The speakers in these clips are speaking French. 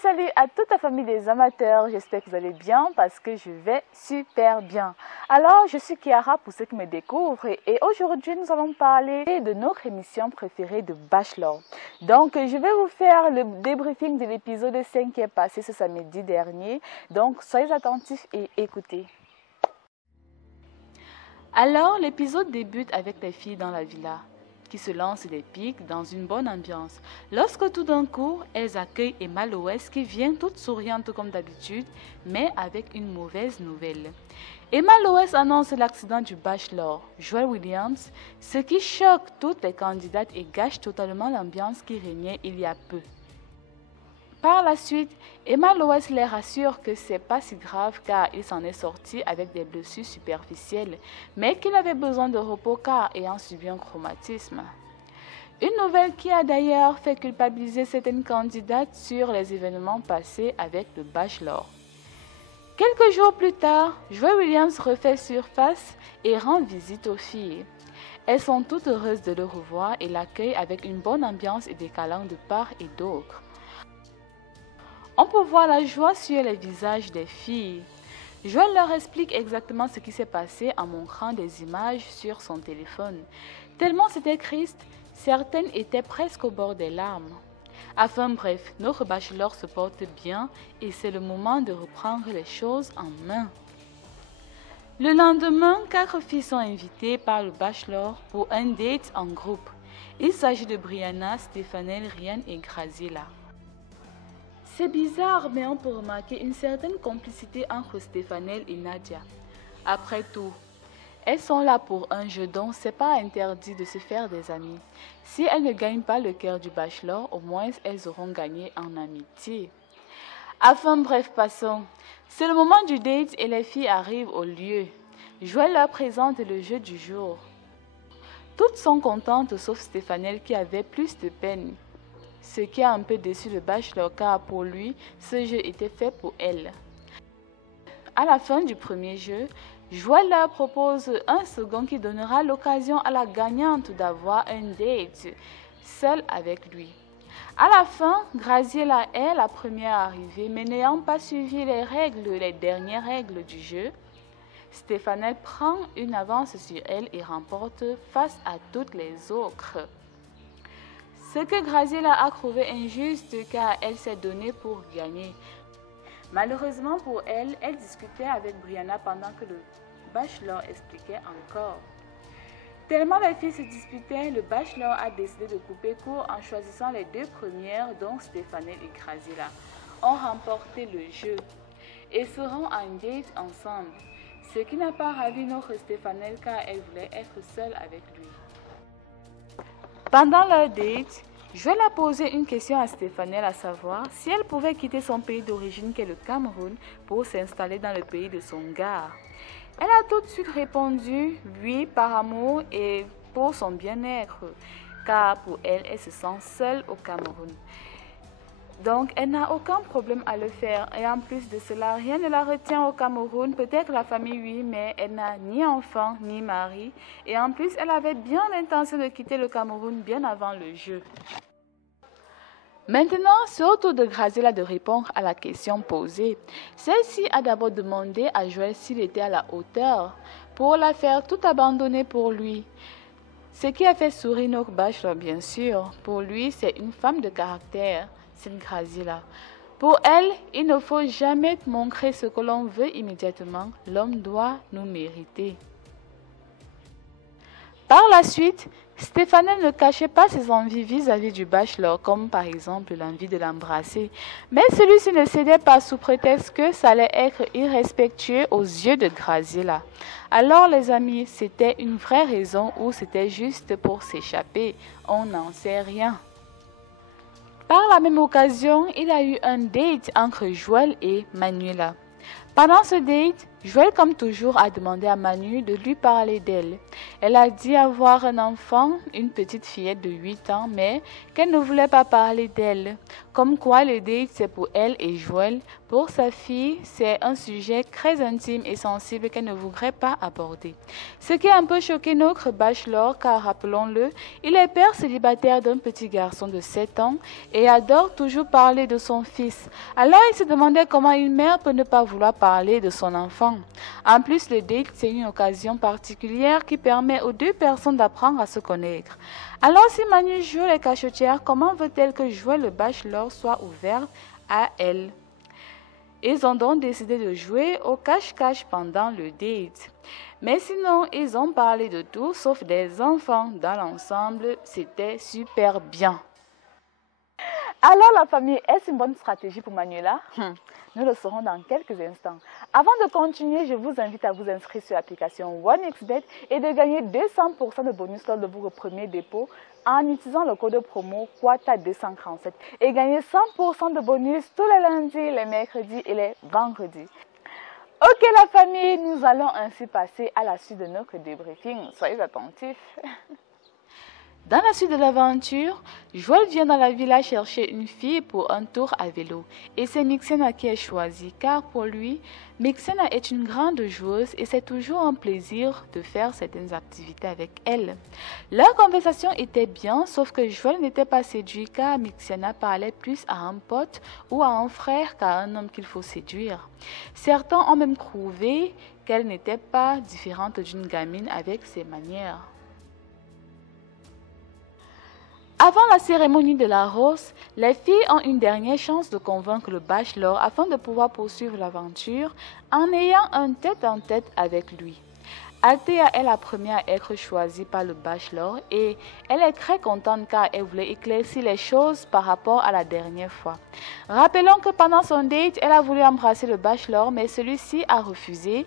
Salut à toute la famille des amateurs, j'espère que vous allez bien parce que je vais super bien. Alors, je suis Kiara pour ceux qui me découvrent et aujourd'hui nous allons parler de notre émission préférée de Bachelor. Donc, je vais vous faire le débriefing de l'épisode 5 qui est passé ce samedi dernier. Donc, soyez attentifs et écoutez. Alors, l'épisode débute avec les filles dans la villa qui se lancent des pics dans une bonne ambiance. Lorsque tout d'un coup, elles accueillent Emma Loès qui vient toute souriante comme d'habitude, mais avec une mauvaise nouvelle. Emma Loès annonce l'accident du bachelor, Joel Williams, ce qui choque toutes les candidates et gâche totalement l'ambiance qui régnait il y a peu. Par la suite, Emma Loès les rassure que c'est pas si grave car il s'en est sorti avec des blessures superficielles, mais qu'il avait besoin de repos car ayant subi un traumatisme. Une nouvelle qui a d'ailleurs fait culpabiliser certaines candidates sur les événements passés avec le bachelor. Quelques jours plus tard, Joel Williams refait surface et rend visite aux filles. Elles sont toutes heureuses de le revoir et l'accueillent avec une bonne ambiance et des câlins de part et d'autre. On peut voir la joie sur les visages des filles. Joël leur explique exactement ce qui s'est passé en montrant des images sur son téléphone. Tellement c'était triste, certaines étaient presque au bord des larmes. Enfin bref, notre bachelor se porte bien et c'est le moment de reprendre les choses en main. Le lendemain, 4 filles sont invitées par le bachelor pour un date en groupe. Il s'agit de Brianna, Stéphanelle, Ryan et Graziella. C'est bizarre, mais on peut remarquer une certaine complicité entre Stéphanelle et Nadia. Après tout, elles sont là pour un jeu, donc c'est pas interdit de se faire des amis. Si elles ne gagnent pas le cœur du bachelor, au moins elles auront gagné en amitié. Enfin bref, passons. C'est le moment du date et les filles arrivent au lieu. Joël leur présente le jeu du jour. Toutes sont contentes sauf Stéphanelle qui avait plus de peine. Ce qui a un peu déçu le bachelor car pour lui, ce jeu était fait pour elle. À la fin du premier jeu, Joël leur propose un second qui donnera l'occasion à la gagnante d'avoir un date seule avec lui. À la fin, Graziella est la première arrivée, mais n'ayant pas suivi les dernières règles du jeu, Stéphanelle prend une avance sur elle et remporte face à toutes les autres. Ce que Graziella a trouvé injuste car elle s'est donnée pour gagner. Malheureusement pour elle, elle discutait avec Brianna pendant que le bachelor expliquait encore. Tellement les filles se disputaient, le bachelor a décidé de couper court en choisissant les 2 premières, donc Stéphanelle et Graziella, ont remporté le jeu et seront en date ensemble. Ce qui n'a pas ravi notre Stéphanelle car elle voulait être seule avec lui. Pendant leur date, Joël a posé une question à Stéphanelle à savoir si elle pouvait quitter son pays d'origine qu'est le Cameroun pour s'installer dans le pays de son gars. Elle a tout de suite répondu oui par amour et pour son bien-être, car pour elle, elle se sent seule au Cameroun. Donc, elle n'a aucun problème à le faire. Et en plus de cela, rien ne la retient au Cameroun. Peut-être la famille, oui, mais elle n'a ni enfant, ni mari. Et en plus, elle avait bien l'intention de quitter le Cameroun bien avant le jeu. Maintenant, c'est au tour de Graziella de répondre à la question posée. Celle-ci a d'abord demandé à Joël s'il était à la hauteur pour la faire tout abandonner pour lui. Ce qui a fait sourire notre bachelor, bien sûr. Pour lui, c'est une femme de caractère. C'est Graziella. Pour elle, il ne faut jamais montrer ce que l'on veut immédiatement. L'homme doit nous mériter. Par la suite, Stéphanelle ne cachait pas ses envies vis-à-vis du bachelor, comme par exemple l'envie de l'embrasser. Mais celui-ci ne cédait pas sous prétexte que ça allait être irrespectueux aux yeux de Graziella. Alors les amis, c'était une vraie raison ou c'était juste pour s'échapper? On n'en sait rien. Par la même occasion, il y a eu un date entre Joël et Manuela. Pendant ce date, Joël, comme toujours, a demandé à Manu de lui parler d'elle. Elle a dit avoir un enfant, une petite fillette de 8 ans, mais qu'elle ne voulait pas parler d'elle. Comme quoi le date, c'est pour elle et Joël. Pour sa fille, c'est un sujet très intime et sensible qu'elle ne voudrait pas aborder. Ce qui a un peu choqué notre bachelor, car rappelons-le, il est père célibataire d'un petit garçon de 7 ans et adore toujours parler de son fils. Alors il se demandait comment une mère peut ne pas vouloir parler de son enfant. En plus, le date, c'est une occasion particulière qui permet aux deux personnes d'apprendre à se connaître. Alors si Manu joue les cachotières, comment veut-elle que Joël le bachelor soit ouvert à elle? Ils ont donc décidé de jouer au cache-cache pendant le date. Mais sinon, ils ont parlé de tout sauf des enfants. Dans l'ensemble, c'était super bien. Alors la famille, est-ce une bonne stratégie pour Manuela? Nous le saurons dans quelques instants. Avant de continuer, je vous invite à vous inscrire sur l'application OneXBet et de gagner 200% de bonus lors de votre premier dépôt en utilisant le code promo QUATA237 et gagner 100% de bonus tous les lundis, les mercredis et les vendredis. Ok la famille, nous allons ainsi passer à la suite de notre débriefing. Soyez attentifs. Dans la suite de l'aventure, Joël vient dans la villa chercher une fille pour un tour à vélo. Et c'est Mixena qui est choisie, car pour lui, Mixena est une grande joueuse et c'est toujours un plaisir de faire certaines activités avec elle. Leur conversation était bien, sauf que Joël n'était pas séduit car Mixena parlait plus à un pote ou à un frère qu'à un homme qu'il faut séduire. Certains ont même trouvé qu'elle n'était pas différente d'une gamine avec ses manières. Avant la cérémonie de la rose, les filles ont une dernière chance de convaincre le bachelor afin de pouvoir poursuivre l'aventure en ayant un tête-en-tête avec lui. Althea est la première à être choisie par le bachelor et elle est très contente car elle voulait éclaircir les choses par rapport à la dernière fois. Rappelons que pendant son date, elle a voulu embrasser le bachelor mais celui-ci a refusé.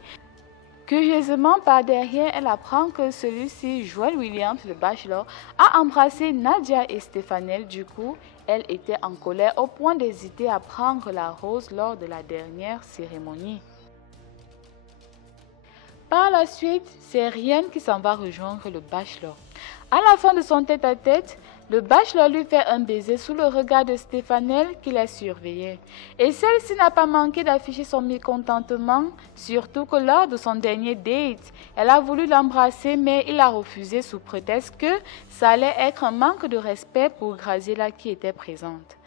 Curieusement, par derrière, elle apprend que celui-ci, Joël Williams, le bachelor, a embrassé Nadia et Stéphanel. Du coup, elle était en colère au point d'hésiter à prendre la rose lors de la dernière cérémonie. Par la suite, c'est Ryan qui s'en va rejoindre le bachelor. À la fin de son tête-à-tête, le bachelor lui fait un baiser sous le regard de Stéphanel qui la surveillait. Et celle-ci n'a pas manqué d'afficher son mécontentement, surtout que lors de son dernier date, elle a voulu l'embrasser mais il a refusé sous prétexte que ça allait être un manque de respect pour Graziella qui était présente.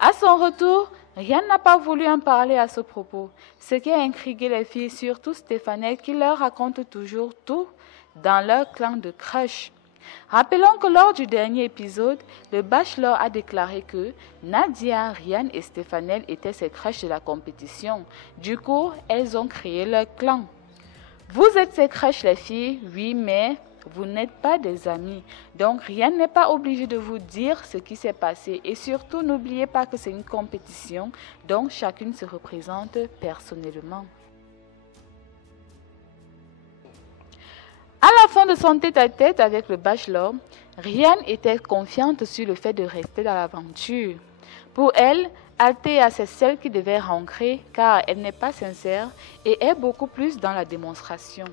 À son retour, Ryan n'a pas voulu en parler à ce propos, ce qui a intrigué les filles, surtout Stéphanel qui leur raconte toujours tout dans leur clan de crush. Rappelons que lors du dernier épisode, le bachelor a déclaré que Nadia, Ryan et Stéphanel étaient ses crushs de la compétition. Du coup, elles ont créé leur clan. Vous êtes ses crushs les filles, oui, mais vous n'êtes pas des amis. Donc Ryan n'est pas obligé de vous dire ce qui s'est passé. Et surtout, n'oubliez pas que c'est une compétition, donc chacune se représente personnellement. À la fin de son tête-à-tête avec le bachelor, Ryan était confiante sur le fait de rester dans l'aventure. Pour elle, Althea c'est celle qui devait rentrer car elle n'est pas sincère et est beaucoup plus dans la démonstration.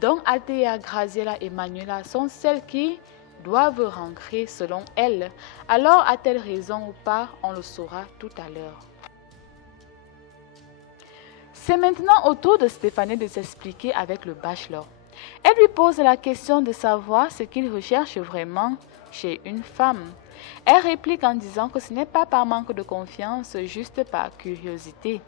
Donc Althea, Graziella et Manuela sont celles qui doivent rentrer selon elle. Alors a-t-elle raison ou pas, on le saura tout à l'heure. C'est maintenant au tour de Stéphanie de s'expliquer avec le bachelor. Elle lui pose la question de savoir ce qu'il recherche vraiment chez une femme. Elle réplique en disant que ce n'est pas par manque de confiance, juste par curiosité.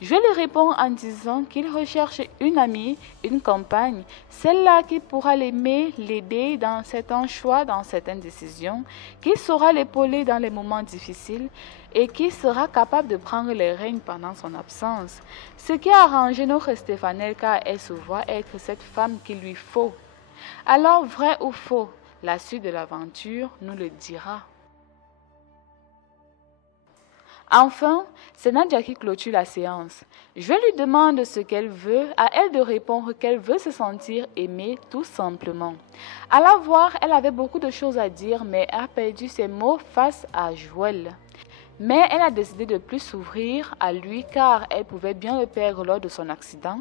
Je lui réponds en disant qu'il recherche une amie, une compagne, celle-là qui pourra l'aimer, l'aider dans certains choix, dans certaines décisions, qui saura l'épauler dans les moments difficiles et qui sera capable de prendre les rênes pendant son absence. Ce qui a arrangé notre Stéphanel car elle se voit être cette femme qu'il lui faut. Alors, vrai ou faux, la suite de l'aventure nous le dira. Enfin, c'est Nadia qui clôture la séance. Je lui demande ce qu'elle veut, à elle de répondre qu'elle veut se sentir aimée tout simplement. À la voir, elle avait beaucoup de choses à dire, mais a perdu ses mots face à Joël. Mais elle a décidé de plus s'ouvrir à lui car elle pouvait bien le perdre lors de son accident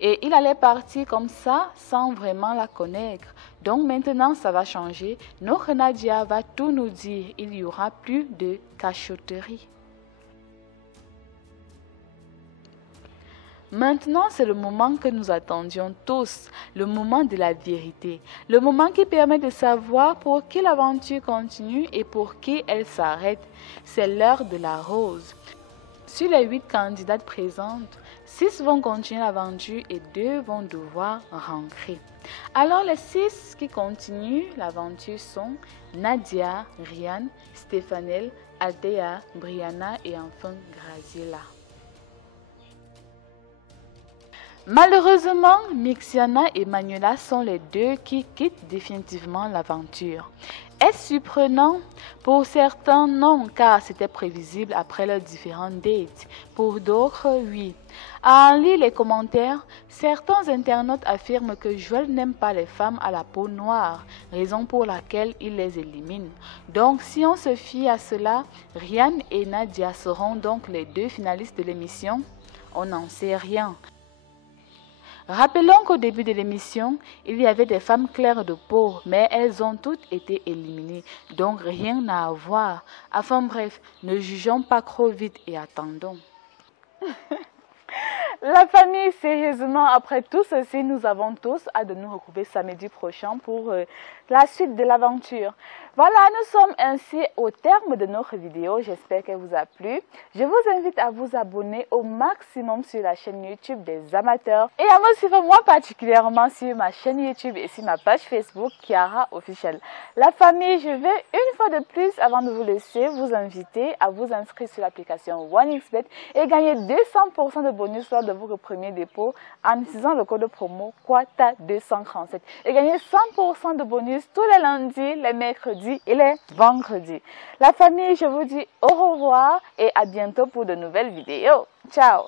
et il allait partir comme ça sans vraiment la connaître. Donc maintenant ça va changer. Notre Nadia va tout nous dire. Il n'y aura plus de cachotterie. Maintenant, c'est le moment que nous attendions tous, le moment de la vérité, le moment qui permet de savoir pour qui l'aventure continue et pour qui elle s'arrête. C'est l'heure de la rose. Sur les 8 candidates présentes, 6 vont continuer l'aventure et 2 vont devoir rentrer. Alors les 6 qui continuent l'aventure sont Nadia, Ryan, Stéphanelle, Aldea, Brianna et enfin Graziella. Malheureusement, Mixiana et Manuela sont les 2 qui quittent définitivement l'aventure. Est-ce surprenant? Pour certains, non, car c'était prévisible après leurs différentes dates. Pour d'autres, oui. À en lire les commentaires, certains internautes affirment que Joël n'aime pas les femmes à la peau noire, raison pour laquelle il les élimine. Donc, si on se fie à cela, Ryan et Nadia seront donc les 2 finalistes de l'émission? On n'en sait rien. Rappelons qu'au début de l'émission, il y avait des femmes claires de peau, mais elles ont toutes été éliminées, donc rien à voir. Enfin bref, ne jugeons pas trop vite et attendons. La famille, sérieusement, après tout ceci, nous avons tous hâte de nous retrouver samedi prochain pour la suite de l'aventure. Voilà, nous sommes ainsi au terme de notre vidéo. J'espère qu'elle vous a plu. Je vous invite à vous abonner au maximum sur la chaîne YouTube des amateurs et à me suivre moi particulièrement sur ma chaîne YouTube et sur ma page Facebook Kiara Officiel. La famille, je vais une fois de plus, avant de vous laisser, vous inviter à vous inscrire sur l'application OneXBet et gagner 200% de bonus lors de votre premier dépôt en utilisant le code promo QUATA237 et gagner 100% de bonus tous les lundis, les mercredis et les vendredis. La famille, je vous dis au revoir et à bientôt pour de nouvelles vidéos. Ciao!